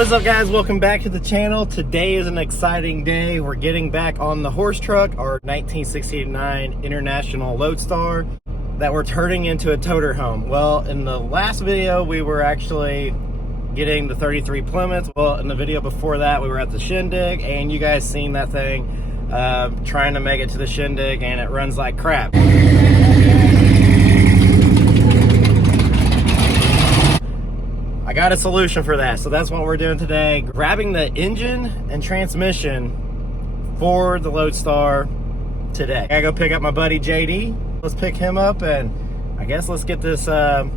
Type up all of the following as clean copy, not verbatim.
What is up, guys? Welcome back to the channel. Today is an exciting day. We're getting back on the horse truck, our 1969 International Lodestar that we're turning into a toter home. Well, in the last video, we were actually getting the 33 Plymouth. Well, in the video before that, we were at the Shindig, and you guys seen that thing trying to make it to the Shindig, and it runs like crap. I got a solution for that, so that's what we're doing today. Grabbing the engine and transmission for the Lodestar today. I gotta go pick up my buddy JD. Let's pick him up, and I guess let's get this thing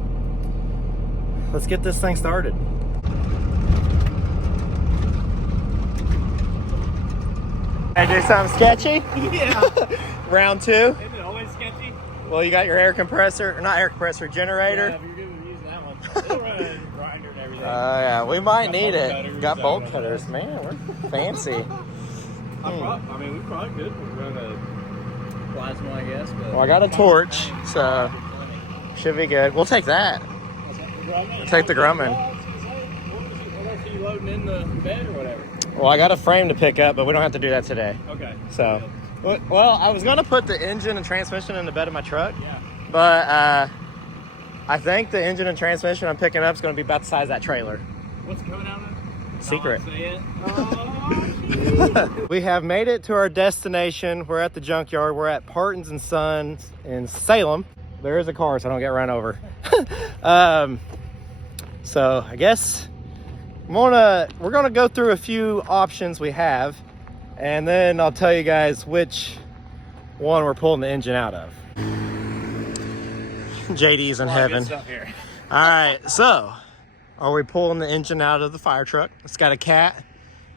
started. I do something sketchy? Yeah. Round two? Isn't it always sketchy? Well, you got your air compressor, or not air compressor, generator. Yeah, if you're good with using that one. It'll run a grinder and everything. Yeah, we might need bolt it. cutters, Got bolt I cutters, man. We're fancy. I mean, we probably could run a plasma, I guess. But Well, I got a torch, so should be good. We'll take that. We'll take the Grumman. Unless you loading in the bed or whatever. Well, I got a frame to pick up, but we don't have to do that today. Okay. So, well, I was going to put the engine and transmission in the bed of my truck, Yeah. but I think the engine and transmission I'm picking up is going to be about the size of that trailer. What's coming out of it? Secret. Not say it. Oh, We have made it to our destination. We're at the junkyard. We're at Parton's and Sons in Salem. There is a car, so I don't get run over. So I guess we're gonna go through a few options we have, and then I'll tell you guys which one we're pulling the engine out of. JD's in heaven. Good stuff here. All right, so are we pulling the engine out of the fire truck? It's got a Cat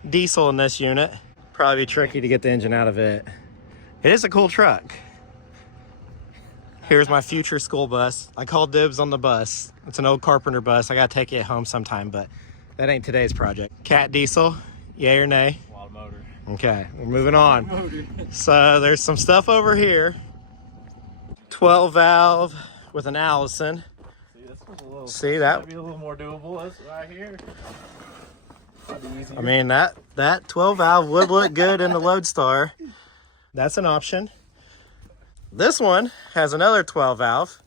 diesel in this unit. Probably be tricky to get the engine out of it. It is a cool truck. Here's my future school bus. I called dibs on the bus. It's an old Carpenter bus. I gotta take it home sometime, but that ain't today's project. Cat diesel, yay or nay? A lot of motor. Okay, we're moving on. So there's some stuff over here. 12 valve with an Allison. See, this one's a little. See that? Might be a little more doable. That's right here. Might be easier. I mean, that 12 valve would look good in the Lodestar. That's an option. This one has another 12 valve.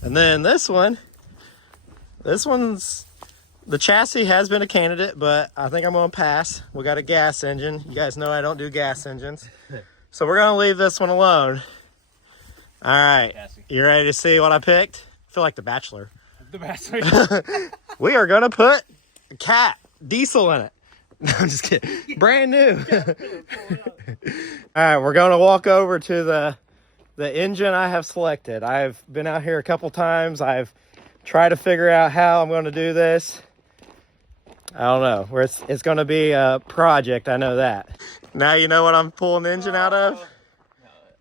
And then this one's, the chassis has been a candidate, but I think I'm gonna pass. We got a gas engine. You guys know I don't do gas engines. So we're gonna leave this one alone. All right, you ready to see what I picked? I feel like the Bachelor. The Bachelor. We are gonna put a Cat diesel in it. No, I'm just kidding. Brand new. All right, we're gonna walk over to the engine I have selected. I've been out here a couple times. I've tried to figure out how I'm gonna do this. I don't know. It's gonna be a project, I know that. Now you know what I'm pulling the engine out of?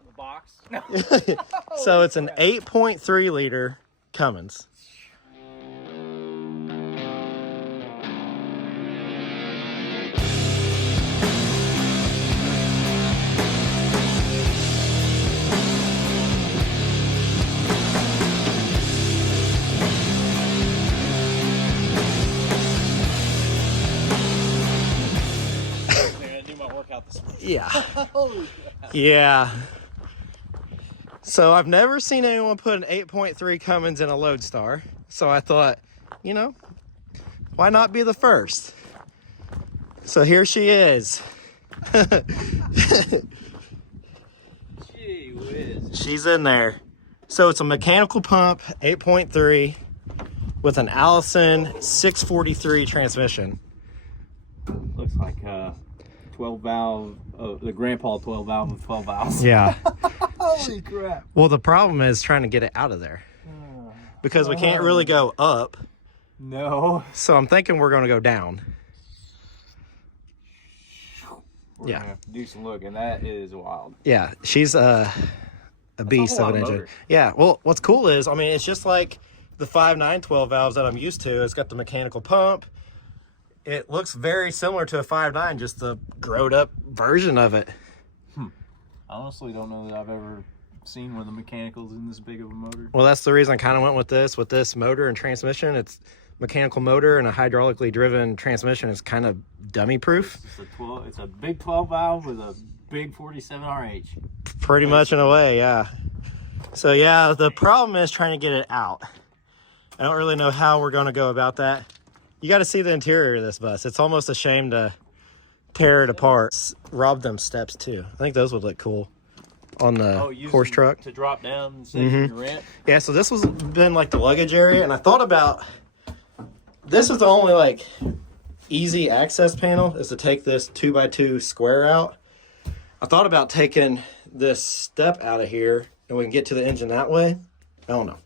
The box. So it's an 8.3 liter Cummins. Yeah. Yeah. So I've never seen anyone put an 8.3 Cummins in a Lodestar. So I thought, you know, why not be the first? So here she is. Gee whiz. She's in there. So it's a mechanical pump, 8.3, with an Allison 643 transmission. Looks like 12 valve, the grandpa 12 valve with 12 valves. Yeah. Holy crap. Well, the problem is trying to get it out of there because we can't really go up. No. So I'm thinking we're going to go down. We're Yeah. gonna have to do some looking. That is wild. Yeah, she's a beast of an engine. Motor. Yeah, well, what's cool is, I mean, it's just like the 5.9 12 valves that I'm used to. It's got the mechanical pump. It looks very similar to a 5.9, just the growed up version of it. I honestly don't know that I've ever seen one of the mechanicals in this big of a motor. Well, that's the reason I kind of went with this motor and transmission. It's mechanical motor and a hydraulically driven transmission is kind of dummy proof. It's a big 12 valve with a big 47 RH. Pretty much in a way, yeah. So yeah, the problem is trying to get it out. I don't really know how we're going to go about that. You got to see the interior of this bus. It's almost a shame to tear it apart. Rob them steps too. I think those would look cool on the horse truck. To drop down and save your rent. Yeah, so this was been like the luggage area, and I thought about, this is the only like easy access panel is to take this 2x2 square out. I thought about taking this step out of here and we can get to the engine that way. I don't know.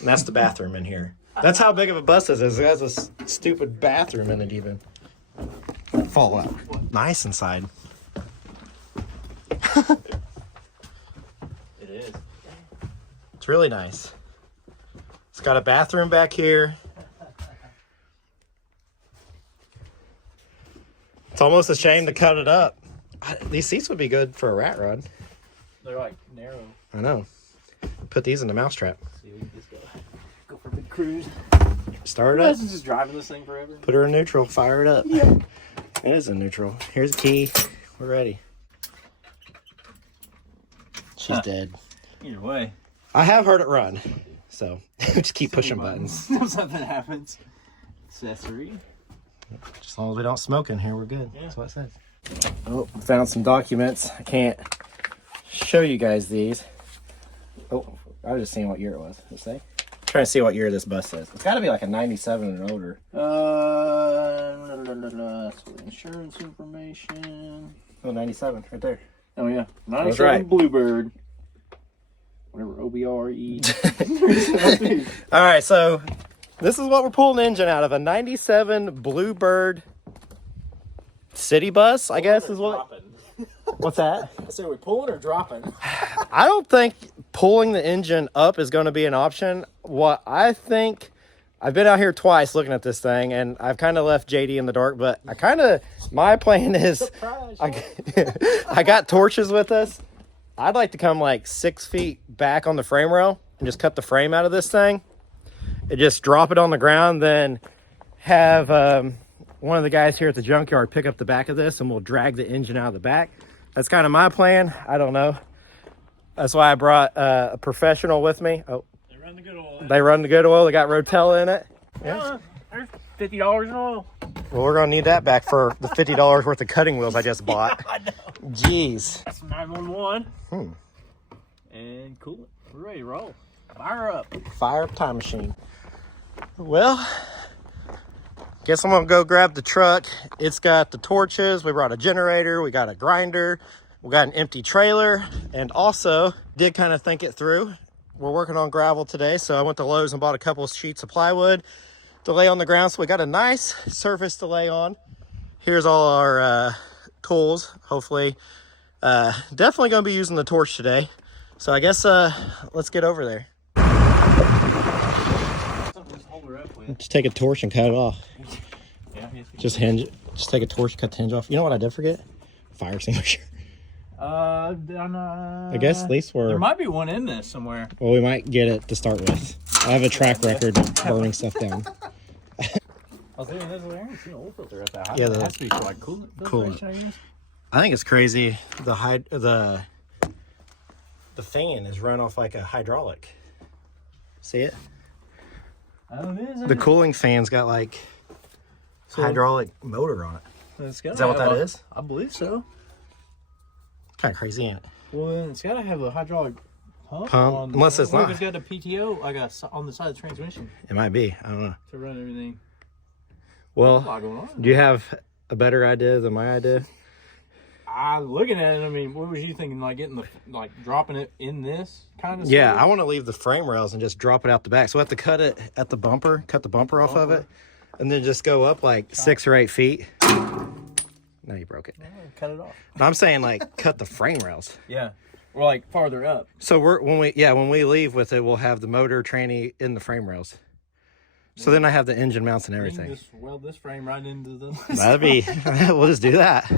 And that's the bathroom in here. That's how big of a bus this is. It has a stupid bathroom in it even. Fall out. Nice inside. It is. It's really nice. It's got a bathroom back here. It's almost a shame to cut it up. These seats would be good for a rat rod. They're like narrow. I know. Put these in the mousetrap. See, we can just go for a big cruise. Start it up. Just driving this thing forever. Put her in neutral. Fire it up. Yeah. It is in neutral. Here's the key. We're ready. She's dead. Either way. I have heard it run. So just keep pushing buttons. If something happens. Accessory. Just as long as we don't smoke in here, we're good. Yeah. That's what it says. Oh, found some documents. I can't show you guys these. Oh, I was just seeing what year it was. Let's say. Trying to see what year this bus is. It's got to be like a 97 and older. Insurance information. Oh, 97, right there. Oh yeah, 97 right. Bluebird. Whatever, OBRE. All right, so this is what we're pulling the engine out of. A 97 Bluebird city bus, I guess is what. What's that? So are we pulling or dropping? I don't think pulling the engine up is going to be an option. What I think, I've been out here twice looking at this thing, and I've kind of left JD in the dark, but my plan is, I got torches with us. I'd like to come like 6 feet back on the frame rail and just cut the frame out of this thing and just drop it on the ground, then have one of the guys here at the junkyard pick up the back of this and we'll drag the engine out of the back. That's kind of my plan. I don't know. That's why I brought a professional with me. Oh, They run the good oil. they run the good oil. They got Rotella in it. Yeah. There's $50 in oil. Well, we're going to need that back for the $50 worth of cutting wheels I just bought. I know. Jeez. That's 911. And cool it. We're ready to roll. Fire up. Fire up time machine. Well, guess I'm gonna go grab the truck. It's got the torches. We brought a generator. We got a grinder. We got an empty trailer. And also did kind of think it through. We're working on gravel today. So I went to Lowe's and bought a couple of sheets of plywood to lay on the ground. So we got a nice surface to lay on. Here's all our tools. Hopefully, definitely gonna be using the torch today. So I guess let's get over there. Just take a torch and cut it off. Yeah, Just take a torch, cut the hinge off. You know what I did forget? Fire extinguisher. I guess at least there might be one in this somewhere. Well, we might get it to start with. I have a track record of burning stuff down. I was thinking there's an oil filter at that high. Yeah, it has to be for like coolant filtration, I guess. I think it's crazy. The fan is run off like a hydraulic. See it? Oh, it is. The cooling fan's got like hydraulic motor on it. Is that what that is? I believe so. Kind of crazy, ain't it? Well, then it's got to have a hydraulic pump. Unless it's not. It's got a PTO like on the side of the transmission It might be. I don't know. to run everything. Well, A lot going on. do you have a better idea than my idea? Looking at it, I mean, what was you thinking? Like getting dropping it in this kind of? Yeah, I want to leave the frame rails and just drop it out the back. So I have to cut it at the bumper, cut the bumper off of it, and then just go up like 6 or 8 feet. Now you broke it. Cut it off. But I'm saying like cut the frame rails. Yeah, or like farther up. So when we leave with it, we'll have the motor tranny in the frame rails. So then I have the engine mounts and everything. Just weld this frame right into the. That'd be. We'll just do that.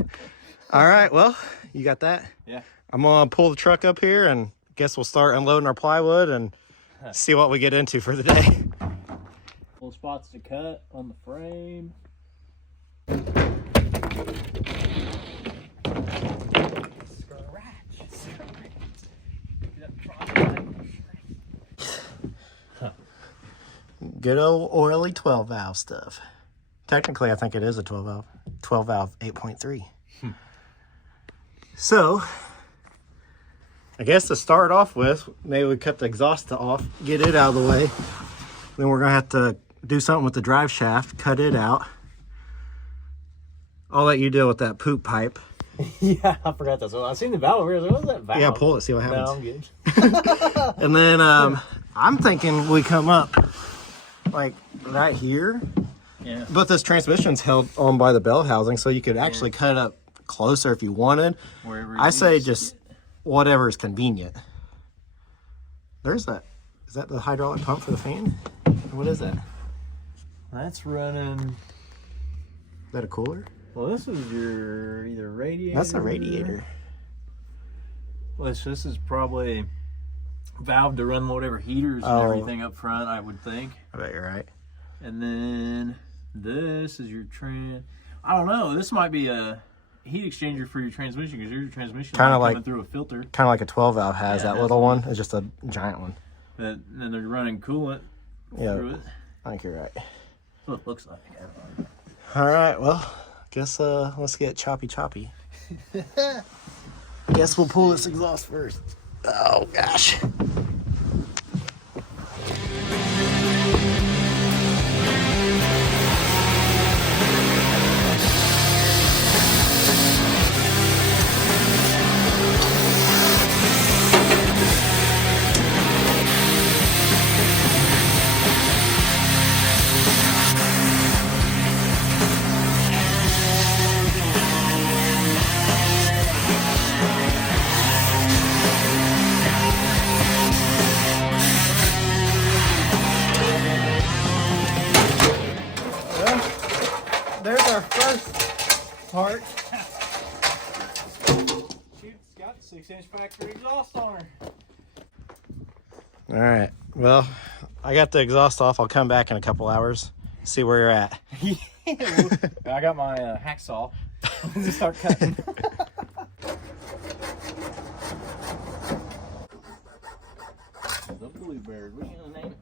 All right. Well, you got that? Yeah. I'm gonna pull the truck up here and guess we'll start unloading our plywood and see what we get into for the day. couple of spots to cut on the frame. Good old oily 12 valve stuff. Technically, I think it is a 12 valve 8.3. So, I guess to start off with, maybe we cut the exhaust off, get it out of the way. Then we're gonna have to do something with the drive shaft, cut it out. I'll let you deal with that poop pipe. Yeah, I forgot that. So I seen the valve over here. What was that valve? Yeah, pull it, see what happens. No, I'm good. And then I'm thinking we come up like right here. Yeah. But this transmission's held on by the bell housing, so you could actually cut it up closer if you wanted. Wherever I say just whatever is convenient. There's that. Is that the hydraulic pump for the fan? What is that? That's running. Is that a cooler? Well, this is your either radiator. That's a radiator. Well, this is probably valve to run whatever heaters and everything up front, I would think. I bet you're right. And then this is your I don't know. This might be a heat exchanger for your transmission because your transmission Kinda coming like- through a filter. Kind of like a 12 valve has. Yeah, That it has little one is just a giant one. But then they're running coolant Yeah, through it. I think you're right. That's what it looks like. All right, well, guess let's get choppy. Guess we'll pull this exhaust first. Oh gosh. There's our first part. Shoot, it's got 6-inch factory exhaust on her. All right, well, I got the exhaust off. I'll come back in a couple hours, see where you're at. I got my hacksaw. Just start cutting. The bluebird. What are you gonna name it?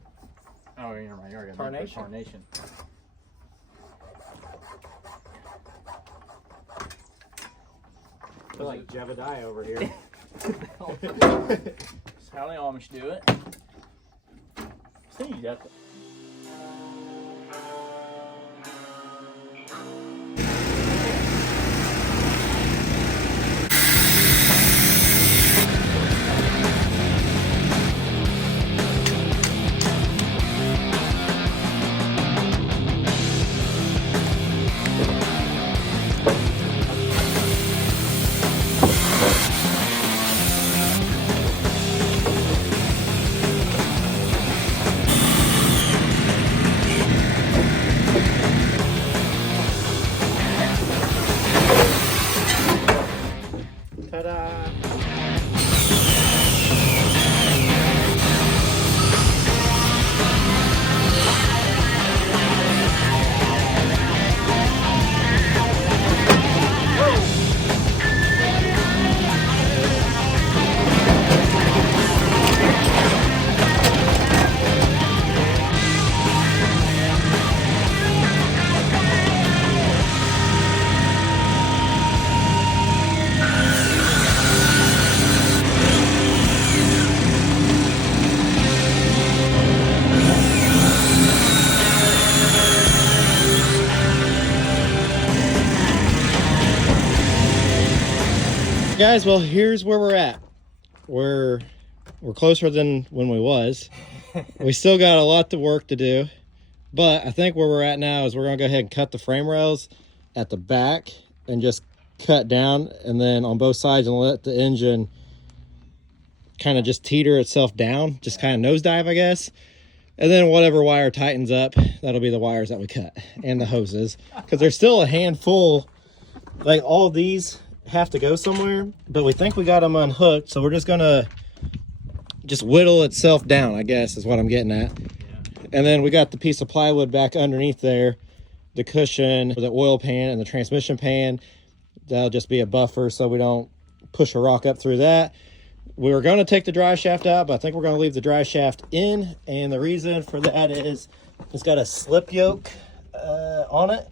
Oh, you're right. You already got Tarnation. Tarnation. I feel like Jebediah over here. That's how the Amish do it. See, you got the... Ta-da! Guys, well, here's where we're at. We're closer than when we was. We still got a lot of work to do, but I think where we're at now is we're gonna go ahead and cut the frame rails at the back and just cut down, and then on both sides, and let the engine kind of just teeter itself down, just kind of nosedive, I guess. And then whatever wire tightens up, that'll be the wires that we cut, and the hoses, because there's still a handful. Like, all these have to go somewhere, but we think we got them unhooked, so we're just gonna whittle itself down, I guess is what I'm getting at. And then we got the piece of plywood back underneath there, the cushion, the oil pan and the transmission pan. That'll just be a buffer so we don't push a rock up through that. We were going to take the drive shaft out, but I think we're going to leave the drive shaft in. And the reason for that is it's got a slip yoke on it.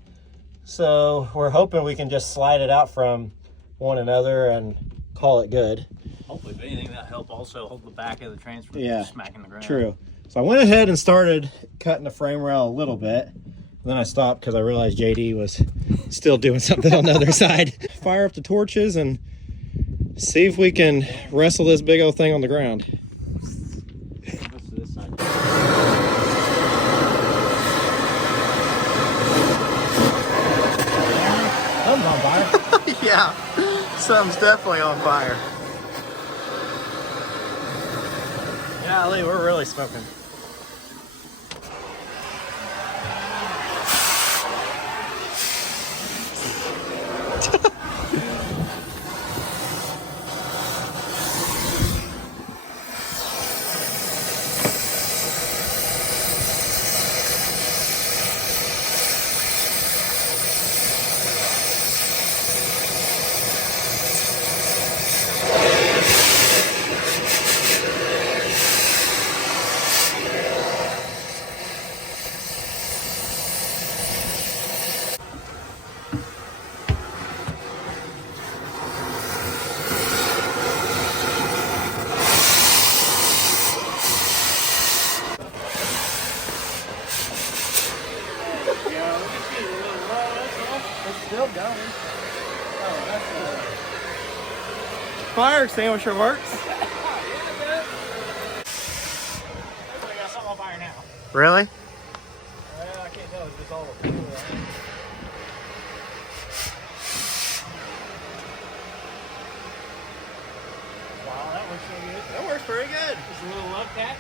So we're hoping we can just slide it out from one another and call it good. Hopefully, if anything, that'll help also hold the back of the transfer from smacking the ground. True. So I went ahead and started cutting the frame rail a little bit. And then I stopped because I realized JD was still doing something on the other side. Fire up the torches and see if we can wrestle this big old thing on the ground. What's this side? Something's on fire. Yeah, something's definitely on fire. Golly, we're really smoking. Still going. Oh, that's fire extinguisher works. Yeah, I got something on fire now. Really? Well, I can't tell. It's just all the fuel, right? Wow, that works so good. That works pretty good. Just a little love tap.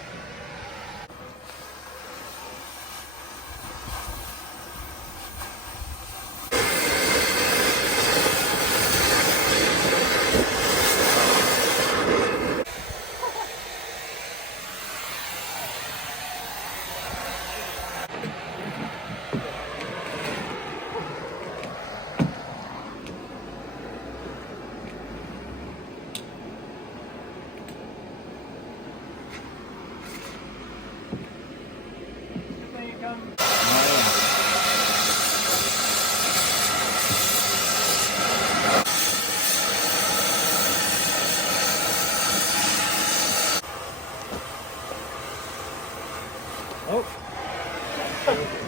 Oh,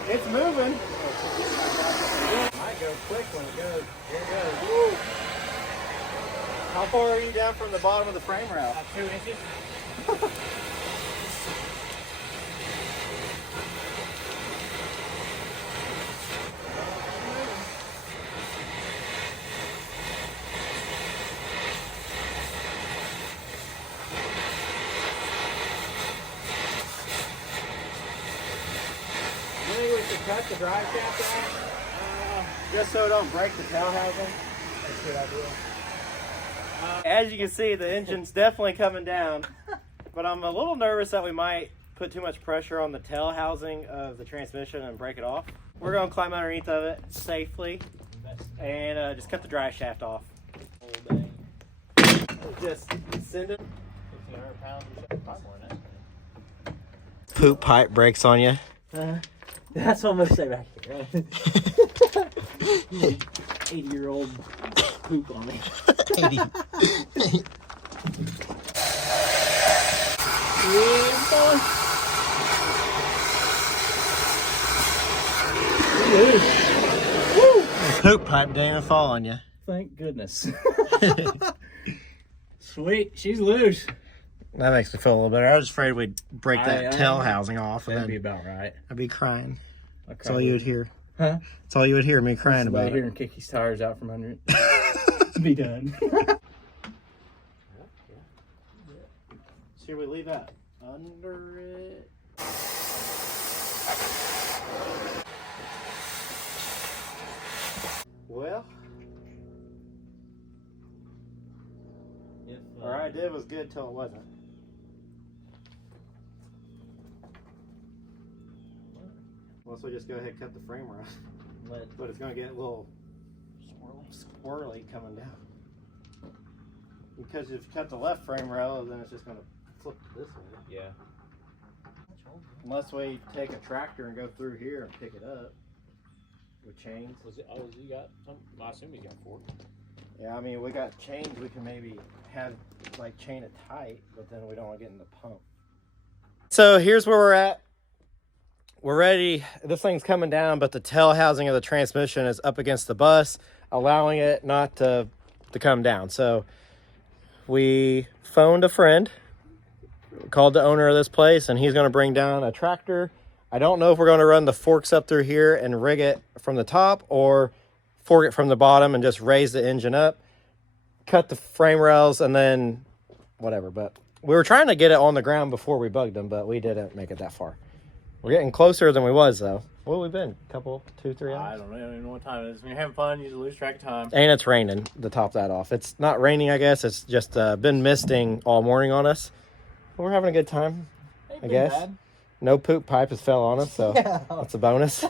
it's moving. Might go quick when it goes. Here it goes. Woo. How far are you down from the bottom of the frame rail? 2 inches. You think we should cut the drive shaft out? Just so it don't break the tail housing? That's a good idea. As you can see, the engine's definitely coming down, but I'm a little nervous that we might put too much pressure on the tail housing of the transmission and break it off. We're going to climb underneath of it safely and just cut the drive shaft off. Just send it. 1,500 pounds or something more than that. Poop pipe breaks on you. That's what I'm going to say back here. 80-year-old poop on me. 80. Yeah, boy. Poop pipe didn't even fall on you. Thank goodness. Sweet, she's loose. That makes me feel a little better. I was afraid we'd break that tail housing off. And That'd then be about right. I'd be crying. That's all Probably- you would hear. Huh? That's all you would hear, me crying about Here it. and kick his tires out from under it. Be done. Should we leave that under it? Well, our idea was good till it wasn't. Well, so just go ahead and cut the frame rail. But it's going to get a little squirrely coming down. Because if you cut the left frame rail, then it's just going to flip this way. Yeah. Unless we take a tractor and go through here and pick it up with chains. Was he got some? I assume he's got 4. Yeah, I mean, we got chains. We can maybe have, like, chain it tight, but then we don't want to get in the pump. So here's where we're at. We're ready. This thing's coming down, but the tail housing of the transmission is up against the bus, allowing it not to come down. So we phoned a friend, called the owner of this place, and he's going to bring down a tractor. I don't know if we're going to run the forks up through here and rig it from the top, or fork it from the bottom and just raise the engine up, cut the frame rails, and then whatever. But we were trying to get it on the ground before we bugged them, but we didn't make it that far. We're getting closer than we was, though. What have we been? Couple, 2-3 hours? I don't even know what time it is. When you're having fun, you lose track of time. And it's raining, to top that off. It's not raining, I guess. It's just been misting all morning on us. But we're having a good time, I guess. Bad. No poop pipe has fell on us, so that's a bonus.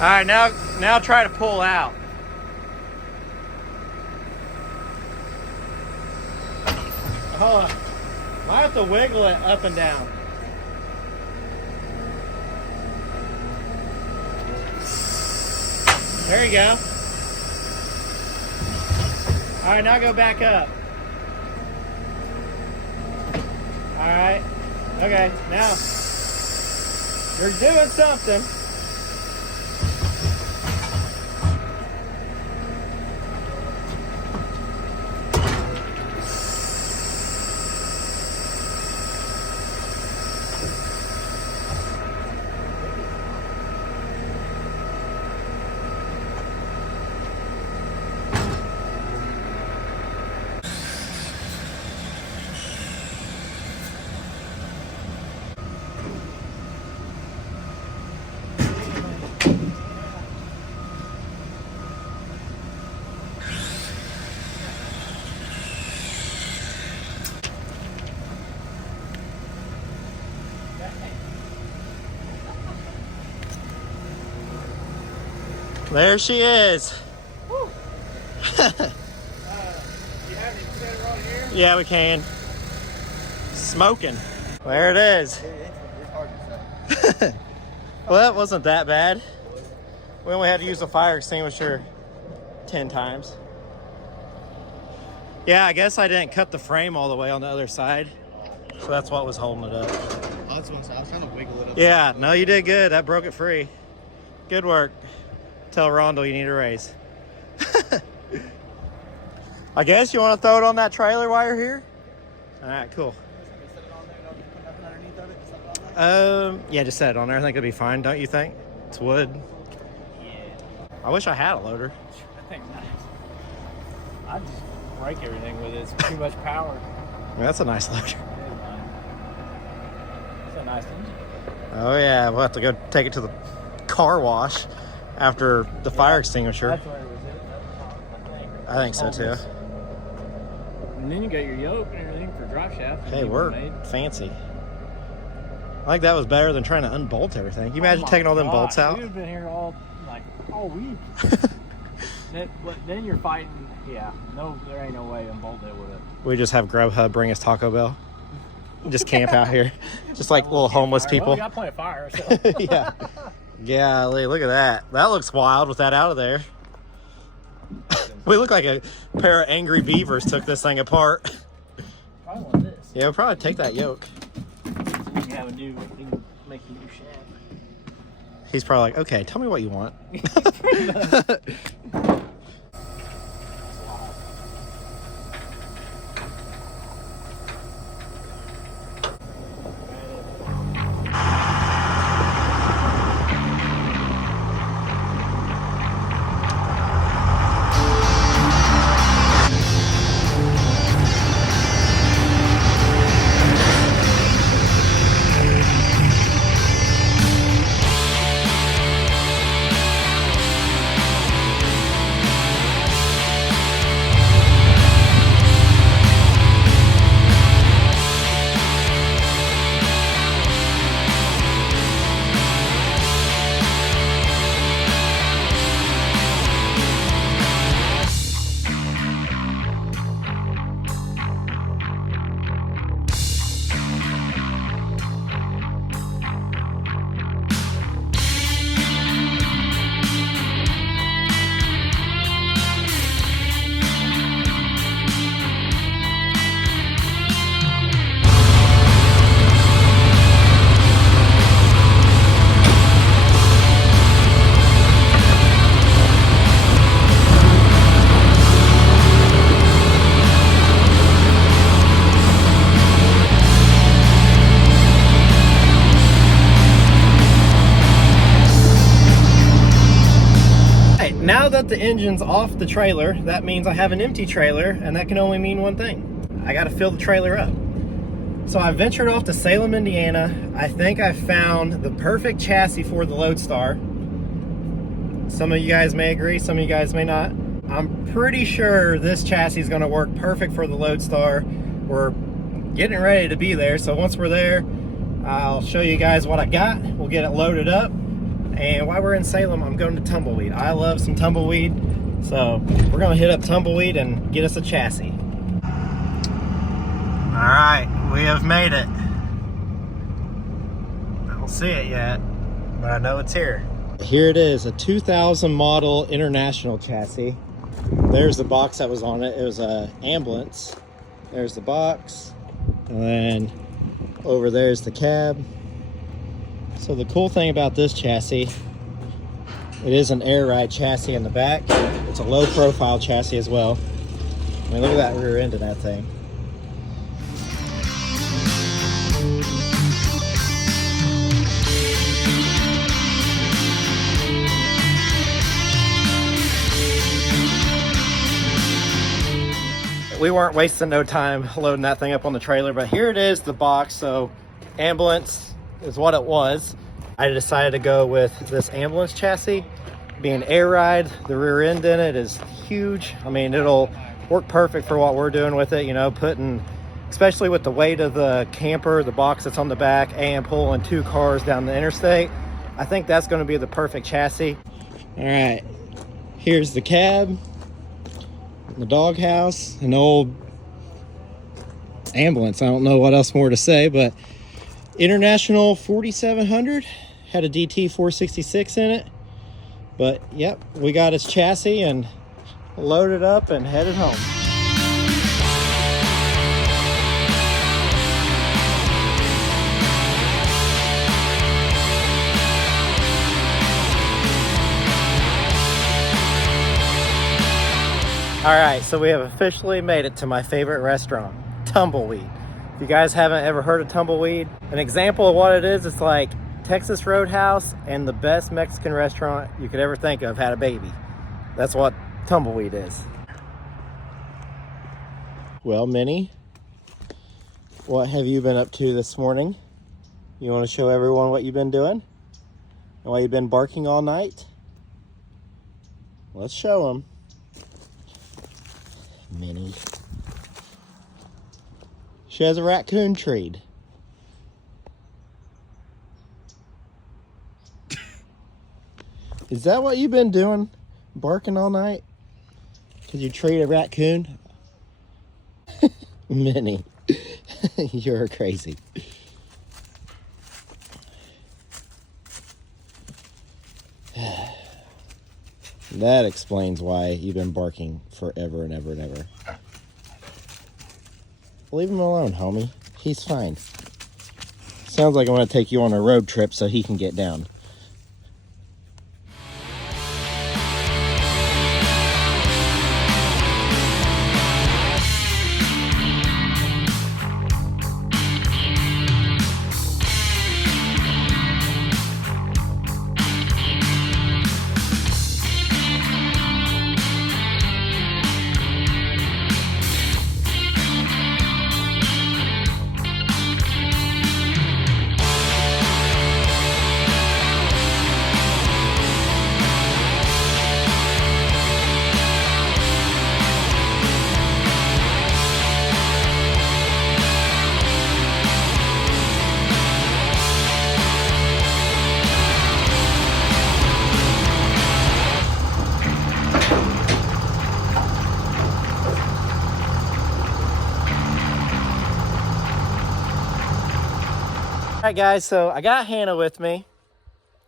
All right, now try to pull out. Hold on. Might have to wiggle it up and down. There you go. All right, now go back up. All right. Okay, now you're doing something. There she is. You have any center on here? Yeah, we can. Smoking. There it is. Well, that wasn't that bad. We only had to use the fire extinguisher 10 times. Yeah, I guess I didn't cut the frame all the way on the other side. So that's what was holding it up. I was trying to wiggle it up. Yeah, no, you did good. That broke it free. Good work. Tell Rondell you need a raise. I guess you want to throw it on that trailer while you're here? All right, cool. Yeah, just set it on there. I think it'll be fine, don't you think? It's wood. Yeah. I wish I had a loader. I think nice. I just break everything with it. It's too much power. Yeah, that's a nice loader. It's a nice engine. Oh yeah, we'll have to go take it to the car wash after the fire extinguisher. That's where it was. I think so too. And then you got your yoke and everything for drive shaft. Hey, we're fancy. I think that was better than trying to unbolt everything. Can you imagine taking all them bolts out? We've been here all week. But then you're fighting. Yeah, no, there ain't no way unbolt it with it. We just have Grubhub bring us Taco Bell. Just camp out here, just like little homeless people. Well, we got plenty of fire. So. Yeah. Golly, look at that. That looks wild with that out of there. We look like a pair of angry beavers took this thing apart. Probably want this. Yeah, we'll probably take that yoke. You can have a new, you can make a new shaft. He's probably like, okay, tell me what you want. Now that the engine's off the trailer, that means I have an empty trailer, and that can only mean one thing. I gotta fill the trailer up. So I ventured off to Salem, Indiana. I think I found the perfect chassis for the Lodestar. Some of you guys may agree, some of you guys may not. I'm pretty sure this chassis is gonna work perfect for the Lodestar. We're getting ready to be there, so once we're there, I'll show you guys what I got. We'll get it loaded up. And while we're in Salem, I'm going to Tumbleweed. I love some Tumbleweed. So we're gonna hit up Tumbleweed and get us a chassis. All right, we have made it. I don't see it yet, but I know it's here. Here it is, a 2000 model International chassis. There's the box that was on it. It was a ambulance. There's the box. And then over there's the cab. So the cool thing about this chassis, it is an air ride chassis in the back. It's a low profile chassis as well. I mean, look at that rear end of that thing. We weren't wasting no time loading that thing up on the trailer, but here it is, the box. So ambulance is what it was. I decided to go with this ambulance chassis. Being air ride, the rear end in it is huge. I mean, it'll work perfect for what we're doing with it, you know, putting, especially with the weight of the camper, the box that's on the back, and pulling 2 cars down the interstate. I think that's going to be the perfect chassis. All right, here's the cab, the doghouse, an old ambulance. I don't know what else more to say, but International 4700 had a DT 466 in it. But yep, we got its chassis and loaded up and headed home. All right, so we have officially made it to my favorite restaurant, Tumbleweed. If you guys haven't ever heard of Tumbleweed, an example of what it is, it's like Texas Roadhouse and the best Mexican restaurant you could ever think of had a baby. That's what Tumbleweed is. Well, Minnie, what have you been up to this morning? You want to show everyone what you've been doing? And why you've been barking all night? Let's show them. Minnie. She has a raccoon treat. Is that what you've been doing? Barking all night? Because you treat a raccoon? Minnie, you're crazy. That explains why you've been barking forever and ever and ever. Leave him alone, homie. He's fine. Sounds like I'm going to take you on a road trip so he can get down. Alright guys, so I got Hannah with me.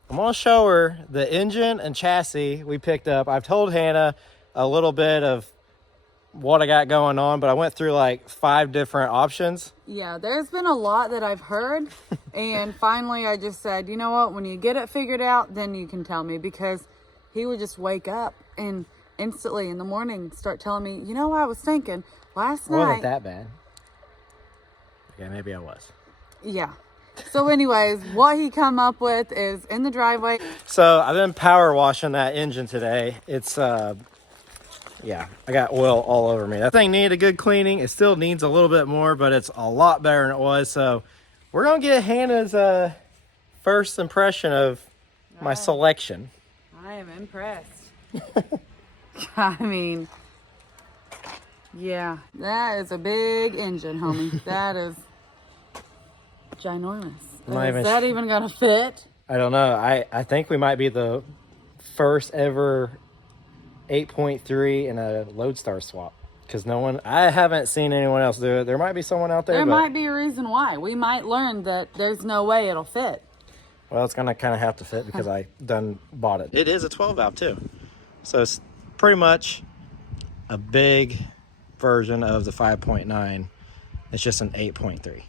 I'm going to show her the engine and chassis we picked up. I've told Hannah a little bit of what I got going on, but I went through like 5 different options. Yeah, there's been a lot that I've heard, and finally I just said, you know what, when you get it figured out, then you can tell me, because he would just wake up and instantly in the morning start telling me, you know, I was thinking last night. Wasn't that bad. Okay, maybe I was. Yeah. So anyways, what he come up with is in the driveway. So I've been power washing that engine today. It's, yeah, I got oil all over me. That thing needed a good cleaning. It still needs a little bit more, but it's a lot better than it was. So we're going to get Hannah's first impression of my selection. I am impressed. I mean, yeah, that is a big engine, homie. That is ginormous. Is that even gonna fit? I don't know. I think we might be the first ever 8.3 in a Lodestar swap, because I haven't seen anyone else do it. There might be someone out there. There might be a reason why. We might learn that there's no way it'll fit. Well, it's gonna kind of have to fit because I done bought it. It is a 12 valve too, so it's pretty much a big version of the 5.9. It's just an 8.3.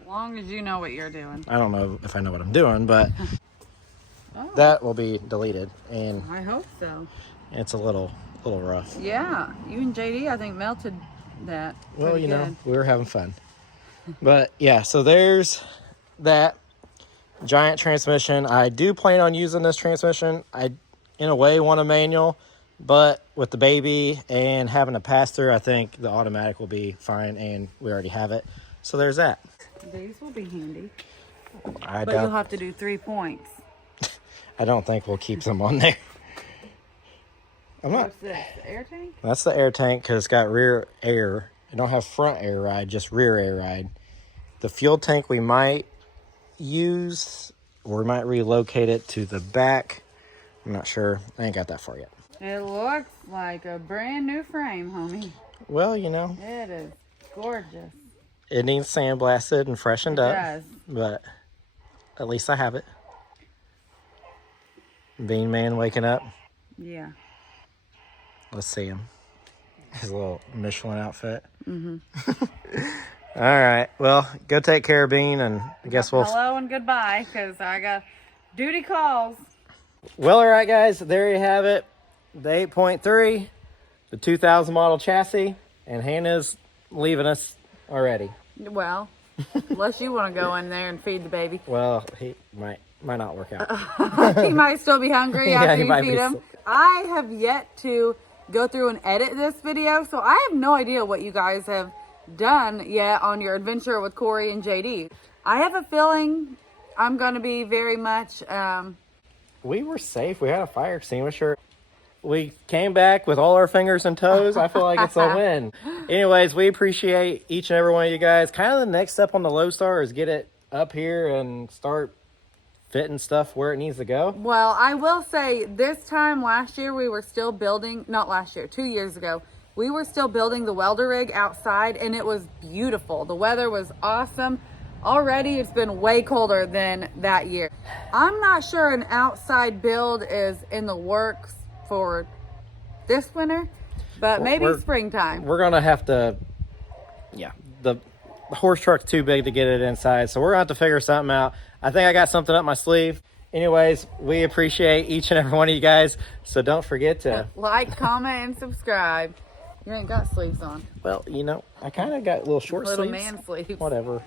As long as you know what you're doing. I don't know if I know what I'm doing, but that will be deleted, and I hope so. it's a little rough. Yeah, you and JD, I think, melted that. Well, you know, good. we were having fun. But yeah, so there's that giant transmission. I do plan on using this transmission. I, in a way, want a manual, but with the baby and having a pass-through, I think the automatic will be fine, and we already have it. So there's that. These will be handy. But you'll have to do 3 points. I don't think we'll keep them on there. I'm not. What's this? The air tank? That's the air tank, because it's got rear air. It don't have front air ride, just rear air ride. The fuel tank we might use, or we might relocate it to the back. I'm not sure. I ain't got that far yet. It looks like a brand new frame, homie. Well, you know. It is gorgeous. It needs sandblasted and freshened up. It does. But at least I have it. Bean Man waking up. Yeah. Let's see him. His little Michelin outfit. Mm-hmm. All right. Well, go take care of Bean, and I guess we'll... Hello and goodbye, because I got duty calls. Well, all right, guys. There you have it. The 8.3, the 2000 model chassis, and Hannah's leaving us already. Well, unless you want to go in there and feed the baby. Well, he might not work out. He might still be hungry after you feed him. Still... I have yet to go through and edit this video, so I have no idea what you guys have done yet on your adventure with Corey and JD. I have a feeling I'm going to be very much... We were safe. We had a fire extinguisher. we came back with all our fingers and toes. I feel like it's a win. Anyways, we appreciate each and every one of you guys. Kind of the next step on the Lodestar is get it up here and start fitting stuff where it needs to go. Well, I will say this time last year we were still building, not last year, 2 years ago, we were still building the welder rig outside and it was beautiful. The weather was awesome. Already it's been way colder than that year. I'm not sure an outside build is in the works for this winter, but maybe springtime. We're going to have to, yeah, the horse truck's too big to get it inside, so we're going to have to figure something out. I think I got something up my sleeve. Anyways, we appreciate each and every one of you guys, so don't forget to like, comment, and subscribe. You ain't got sleeves on. Well, you know, I kind of got little short Little sleeves. man sleeves. Whatever.